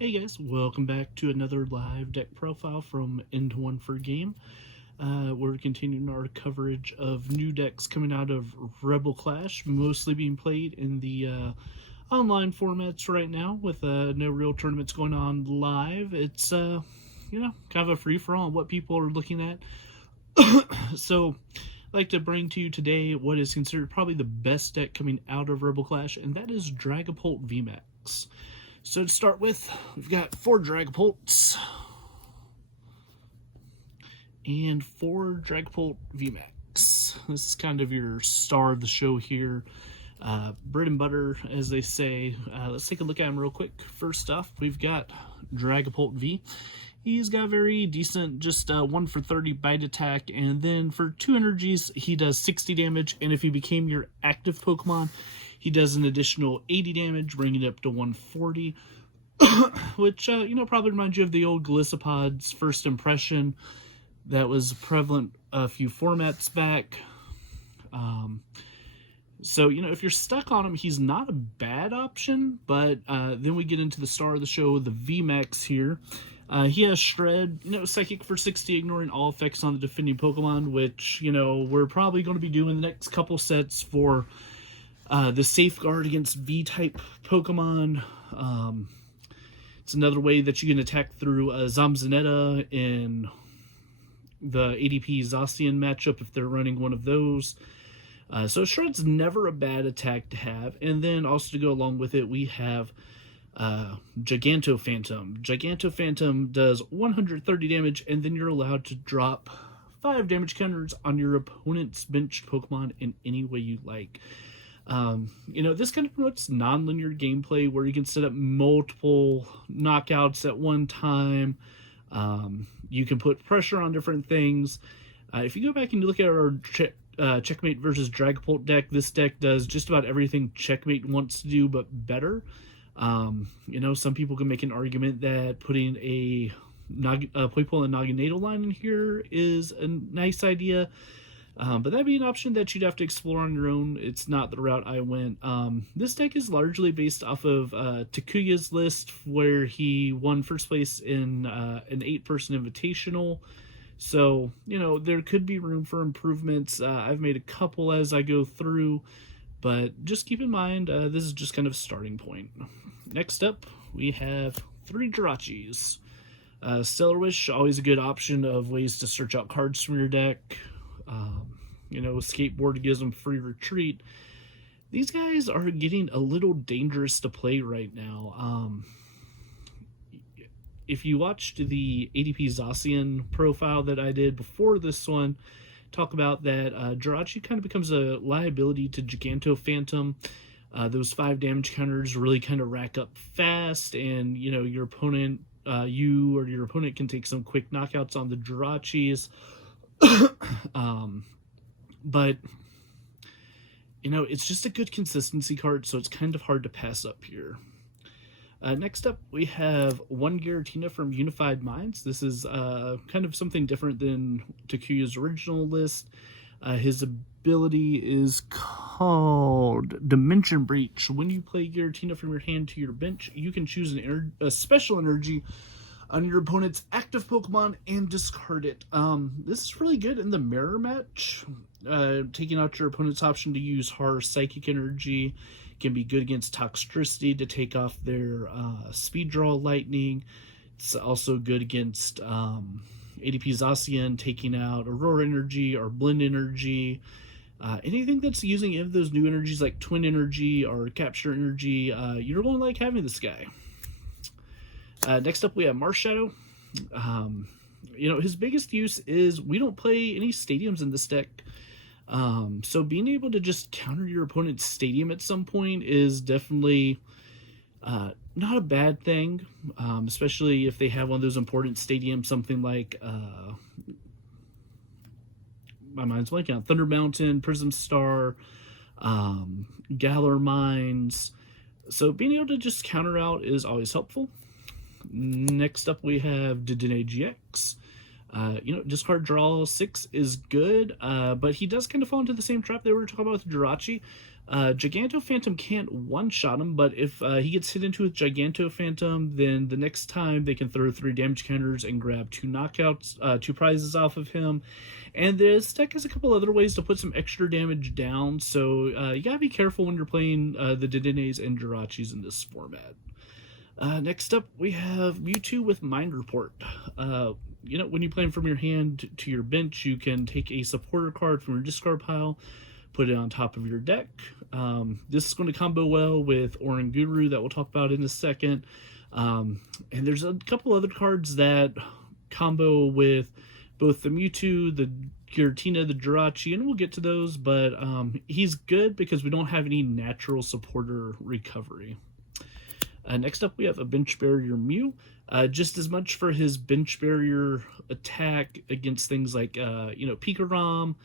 Hey guys, welcome back to another live deck profile from Into One for Game. We're continuing our coverage of new decks coming out of Rebel Clash, mostly being played in the online formats right now with no real tournaments going on live. It's, kind of a free-for-all on what people are looking at. So, I'd like to bring to you today what is considered probably the best deck coming out of Rebel Clash, and that is Dragapult VMax. So to start with, we've got 4 Dragapults and 4 Dragapult VMax. This is kind of your star of the show here. Bread and butter, as they say. Let's take a look at him real quick. First off, we've got Dragapult V. He's got very decent, just 1 for 30 bite attack, and then for 2 energies, he does 60 damage, and if he became your active Pokemon, he does an additional 80 damage, bringing it up to 140, which, probably reminds you of the old Glisopod's first impression that was prevalent a few formats back. So, if you're stuck on him, he's not a bad option, but then we get into the star of the show, the VMax here. He has Shred, Psychic for 60, ignoring all effects on the defending Pokemon, which, we're probably going to be doing the next couple sets for the Safeguard against V-type Pokemon. It's another way that you can attack through Zamzanetta in the ADP Zacian matchup if they're running one of those. So Shred's never a bad attack to have. And then also to go along with it, we have Giganto Phantom. Giganto Phantom does 130 damage, and then you're allowed to drop 5 damage counters on your opponent's benched Pokemon in any way you like. This kind of promotes non-linear gameplay where you can set up multiple knockouts at one time. You can put pressure on different things. If you go back and you look at our Checkmate versus Dragapult deck, this deck does just about everything Checkmate wants to do, but better. Some people can make an argument that putting a Poipole and Naganado line in here is a nice idea. But that'd be an option that you'd have to explore on your own. It's not the route I went. This deck is largely based off of Takuya's list, where he won first place in an 8-person invitational. So, there could be room for improvements. I've made a couple as I go through, but just keep in mind, this is just kind of a starting point. Next up, we have 3 Jirachis. Stellar Wish, always a good option of ways to search out cards from your deck. Skateboard gives them free retreat. These guys are getting a little dangerous to play right now. If you watched the ADP Zacian profile that I did before this one, talk about that Jirachi kind of becomes a liability to Giganto Phantom. Those 5 damage counters really kind of rack up fast, and your opponent, you or your opponent can take some quick knockouts on the Jirachis. But it's just a good consistency card, so it's kind of hard to pass up here. Next up, we have 1 Giratina from Unified Minds. This is kind of something different than Takuya's original list. His ability is called Dimension Breach. When you play Giratina from your hand to your bench, you can choose a special energy on your opponent's active Pokemon and discard it. This is really good in the mirror match. Taking out your opponent's option to use Horror Psychic Energy can be good against Toxtricity to take off their Speed Draw Lightning. It's also good against ADP Zacian, taking out Aurora Energy or Blend Energy. Anything that's using any of those new energies like Twin Energy or Capture Energy, you're going to like having this guy. Next up, we have Marshadow. His biggest use is we don't play any stadiums in this deck. So being able to just counter your opponent's stadium at some point is definitely not a bad thing, especially if they have one of those important stadiums, something like, my mind's blanking out, Thunder Mountain, Prism Star, Galar Mines. So being able to just counter out is always helpful. Next up, we have Dedenne GX. Discard draw 6 is good, but he does kind of fall into the same trap that we were talking about with Jirachi. Giganto Phantom can't one-shot him, but if he gets hit into with Giganto Phantom, then the next time they can throw 3 damage counters and grab 2 knockouts, 2 prizes off of him. And this deck has a couple other ways to put some extra damage down, so you gotta be careful when you're playing the Dedennes and Jirachis in this format. Next up, we have Mewtwo with Mind Report. You know, when you play him from your hand to your bench, you can take a supporter card from your discard pile, put it on top of your deck. This is going to combo well with Oranguru that we'll talk about in a second. And there's a couple other cards that combo with both the Mewtwo, the Giratina, the Jirachi, and we'll get to those, but he's good because we don't have any natural supporter recovery. Next up, we have a Bench Barrier Mew. Just as much for his Bench Barrier attack against things like, you know, Pikarom.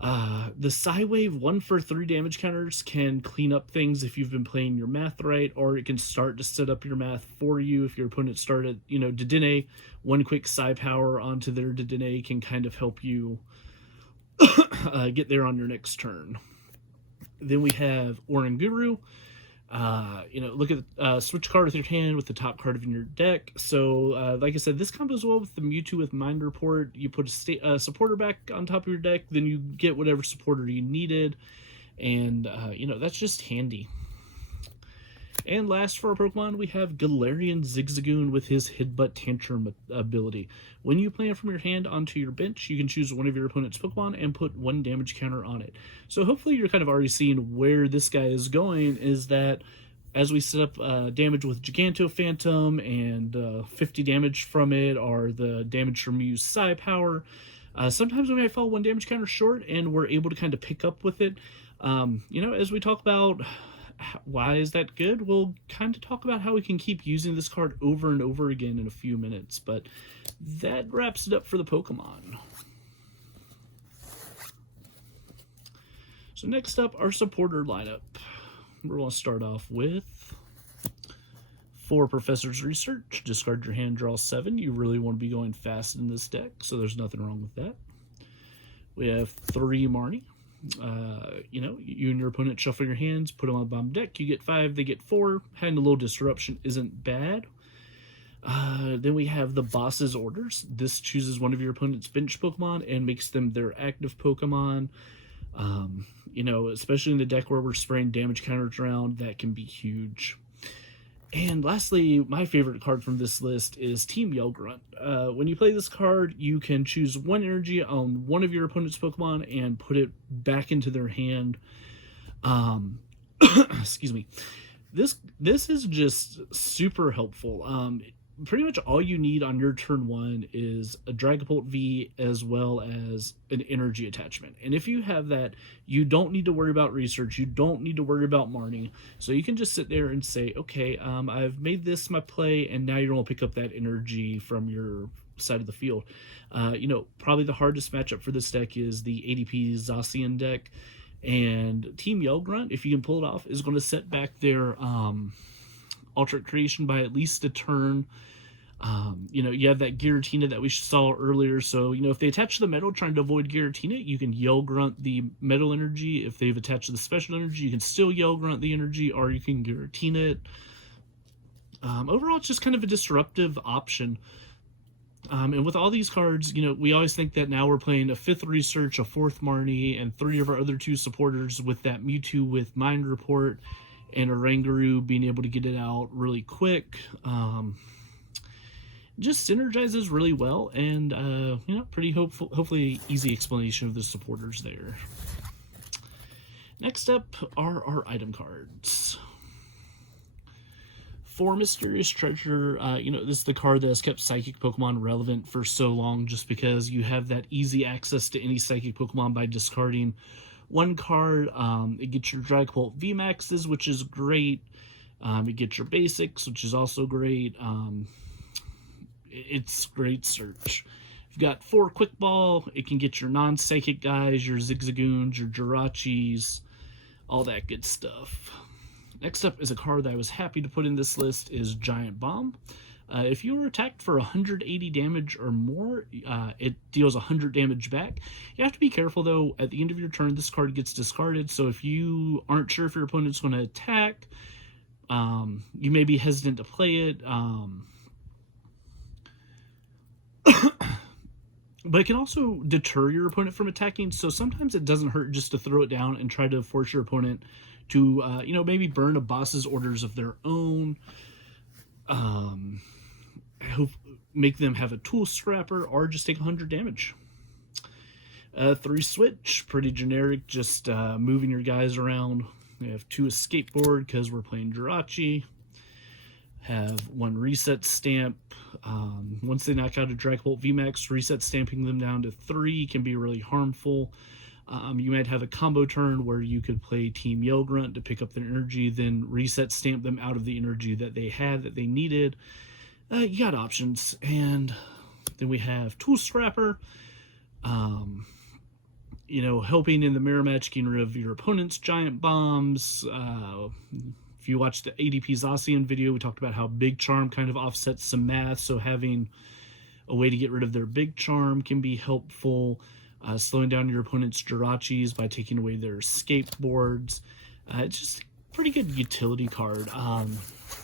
The Psywave 1 for 3 damage counters can clean up things if you've been playing your math right, or it can start to set up your math for you if your opponent started, you know, Dedenne. 1 quick Psy Power onto their Dedenne can kind of help you get there on your next turn. Then we have Oranguru. You know, look at switch card with your hand with the top card of your deck. So, like I said, this combos well with the Mewtwo with Mind Report. You put a supporter back on top of your deck, then you get whatever supporter you needed, and you know, that's just handy. And last for our Pokemon, we have Galarian Zigzagoon with his Headbutt Tantrum ability. When you play it from your hand onto your bench, you can choose one of your opponent's Pokemon and put 1 damage counter on it. So hopefully you're kind of already seeing where this guy is going, is that as we set up damage with Giganto Phantom and 50 damage from it, or the damage from Mew's Psy Power, sometimes we might fall 1 damage counter short and we're able to kind of pick up with it. You know, as we talk about why is that good, we'll kind of talk about how we can keep using this card over and over again in a few minutes, but that wraps it up for the Pokemon. So next up, our supporter lineup. We're going to start off with 4 Professor's Research. Discard your hand, draw 7. You really want to be going fast in this deck, so there's nothing wrong with that. We have 3 Marnie. You know, you and your opponent shuffle your hands, put them on the bottom deck, you get 5, they get 4. Having a little disruption isn't bad. Then we have the Boss's Orders. This chooses one of your opponent's bench Pokemon and makes them their active Pokemon. You know, especially in the deck where we're spraying damage counters around, that can be huge. And lastly, my favorite card from this list is Team Yell Grunt. When you play this card, you can choose 1 energy on one of your opponent's Pokemon and put it back into their hand. Excuse me. This is just super helpful. Pretty much all you need on your turn 1 is a Dragapult V as well as an energy attachment. And if you have that, you don't need to worry about research. You don't need to worry about Marnie. So you can just sit there and say, okay, I've made this my play, and now you're going to pick up that energy from your side of the field. You know, probably the hardest matchup for this deck is the ADP Zacian deck. And Team Yell Grunt, if you can pull it off, is going to set back their Alternate Creation by at least a turn. You know, you have that Giratina that we saw earlier, so, you know, if they attach to the metal trying to avoid Giratina, you can Yell Grunt the metal energy. If they've attached to the special energy, you can still Yell Grunt the energy, or you can Giratina it. Overall, it's just kind of a disruptive option. And with all these cards, you know, we always think that now we're playing a 5th Research, a 4th Marnie, and 3 of our other 2 supporters with that Mewtwo with Mind Report, and Oranguru being able to get it out really quick. Just synergizes really well, and you know, pretty hopefully easy explanation of the supporters there. Next up are our item cards. For Mysterious Treasure, you know, this is the card that has kept Psychic Pokemon relevant for so long, just because you have that easy access to any Psychic Pokemon by discarding 1 card. It gets your Dragapult VMaxes, which is great. It gets your basics, which is also great. It's great search. You've got 4 Quick Ball. It can get your non-psychic guys, your Zigzagoons, your Jirachis, all that good stuff. Next up is a card that I was happy to put in this list is Giant Bomb. If you were attacked for 180 damage or more, it deals 100 damage back. You have to be careful, though. At the end of your turn, this card gets discarded, so if you aren't sure if your opponent's going to attack, you may be hesitant to play it. But it can also deter your opponent from attacking, so sometimes it doesn't hurt just to throw it down and try to force your opponent to, maybe burn a boss's orders of their own. Make them have a tool scrapper, or just take 100 damage. 3 switch, pretty generic, just moving your guys around. We have 2 escape board because we're playing Jirachi. Have 1 reset stamp. Once they knock out a Dragapult VMax, reset stamping them down to 3 can be really harmful. You might have a combo turn where you could play Team Yell Grunt to pick up their energy, then reset stamp them out of the energy that they had, that they needed. You got options. And then we have Tool Scrapper. Helping in the mirror match, getting rid of your opponent's giant bombs. If you watched the ADP Zacian video, we talked about how Big Charm kind of offsets some math, so having a way to get rid of their Big Charm can be helpful. Slowing down your opponent's Jirachis by taking away their escape boards. It's just a pretty good utility card.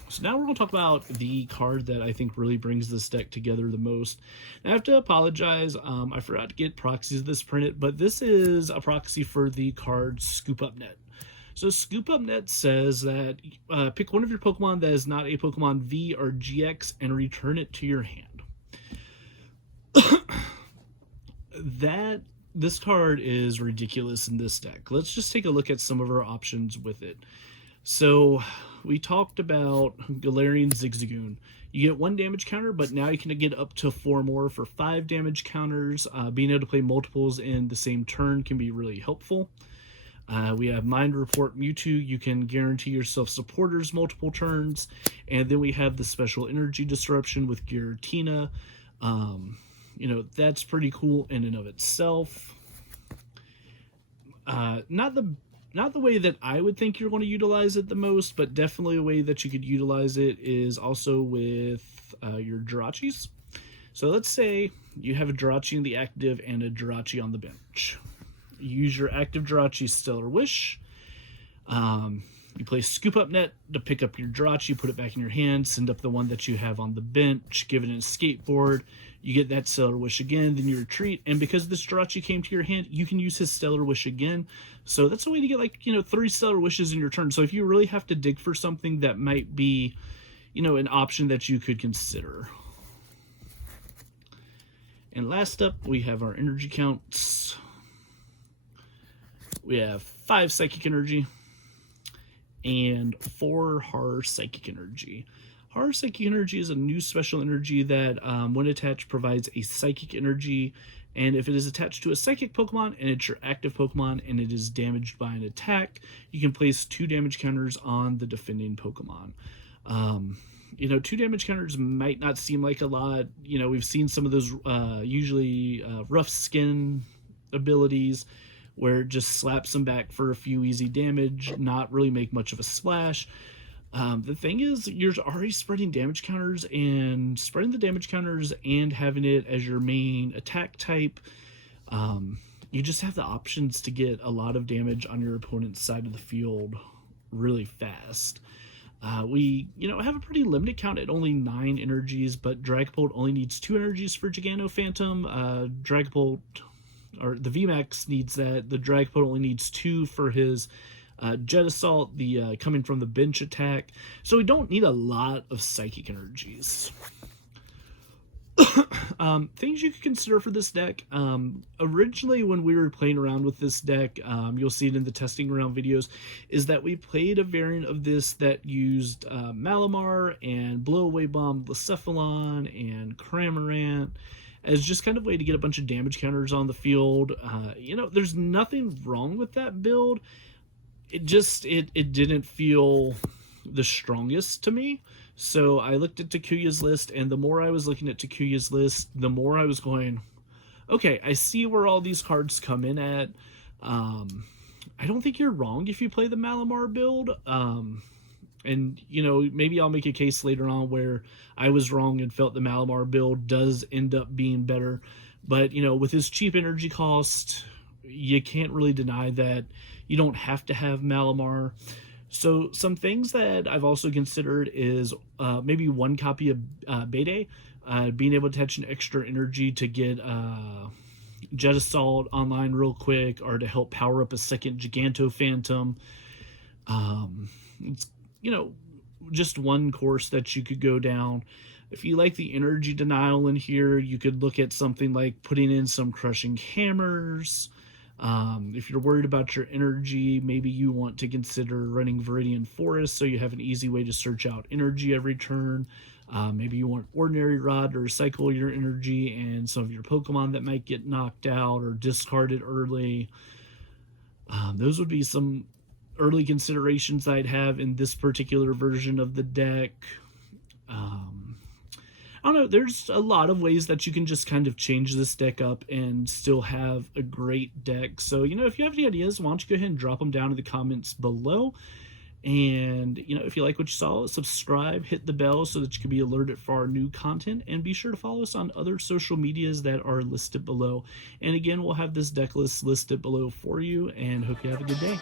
So now we're going to talk about the card that I think really brings this deck together the most. I have to apologize, I forgot to get proxies of this printed, but this is a proxy for the card Scoop Up Net. So Scoop Up Net says that pick one of your Pokemon that is not a Pokemon V or GX and return it to your hand. This card is ridiculous in this deck. Let's just take a look at some of our options with it. So we talked about Galarian Zigzagoon. You get 1 damage counter, but now you can get up to 4 more for 5 damage counters. Being able to play multiples in the same turn can be really helpful. We have Mind Report Mewtwo. You can guarantee yourself supporters multiple turns. And then we have the special energy disruption with Giratina. That's pretty cool in and of itself. Not the way that I would think you're going to utilize it the most, but definitely a way that you could utilize it is also with your Jirachis. So let's say you have a Jirachi in the active and a Jirachi on the bench. You use your active Jirachi Stellar Wish. You play Scoop Up Net to pick up your Jirachi, put it back in your hand, send up the one that you have on the bench, give it an escape board. You get that Stellar Wish again, then you retreat. And because this Jirachi came to your hand, you can use his Stellar Wish again. So that's a way to get 3 Stellar Wishes in your turn. So if you really have to dig for something, that might be, an option that you could consider. And last up, we have our energy counts. We have 5 Psychic Energy and 4 Horror Psychic Energy. Horror Psychic Energy is a new special energy that, when attached, provides a Psychic Energy, and if it is attached to a Psychic Pokemon and it's your active Pokemon and it is damaged by an attack, you can place 2 damage counters on the defending Pokemon. 2 damage counters might not seem like a lot. We've seen some of those usually rough skin abilities where it just slaps them back for a few easy damage, not really make much of a splash. The thing is, you're already spreading damage counters, and spreading the damage counters and having it as your main attack type, you just have the options to get a lot of damage on your opponent's side of the field really fast. We, have a pretty limited count at only 9 energies, but Dragapult only needs 2 energies for Gigano Phantom. Dragapult, or the VMax, needs that. The Dragapult only needs 2 for his Jet Assault, the coming from the bench attack. So we don't need a lot of Psychic Energies. Things you could consider for this deck. Originally, when we were playing around with this deck, you'll see it in the testing around videos, is that we played a variant of this that used Malamar and Blowaway Bomb Blacephalon and Cramorant as just kind of a way to get a bunch of damage counters on the field. There's nothing wrong with that build. It didn't feel the strongest to me. So I looked at Takuya's list, and the more I was looking at Takuya's list, the more I was going, okay, I see where all these cards come in at. I don't think you're wrong if you play the Malamar build. And, you know, maybe I'll make a case later on where I was wrong and felt the Malamar build does end up being better. But, you know, with his cheap energy cost, you can't really deny that you don't have to have Malamar. So some things that I've also considered is maybe one copy of Bede, being able to attach an extra energy to get Jet Assault online real quick, or to help power up a second Giganto Phantom. It's, you know, just one course that you could go down. If you like the energy denial in here, you could look at something like putting in some Crushing Hammers. If you're worried about your energy, maybe you want to consider running Viridian Forest so you have an easy way to search out energy every turn. Maybe you want Ordinary Rod to recycle your energy and some of your Pokemon that might get knocked out or discarded early. Those would be some early considerations I'd have in this particular version of the deck. I don't know, there's a lot of ways that you can just kind of change this deck up and still have a great deck. So, you know, if you have any ideas, why don't you go ahead and drop them down in the comments below. And, you know, if you like what you saw, subscribe, hit the bell so that you can be alerted for our new content, and be sure to follow us on other social medias that are listed below. And again, we'll have this deck list listed below for you, and hope you have a good day.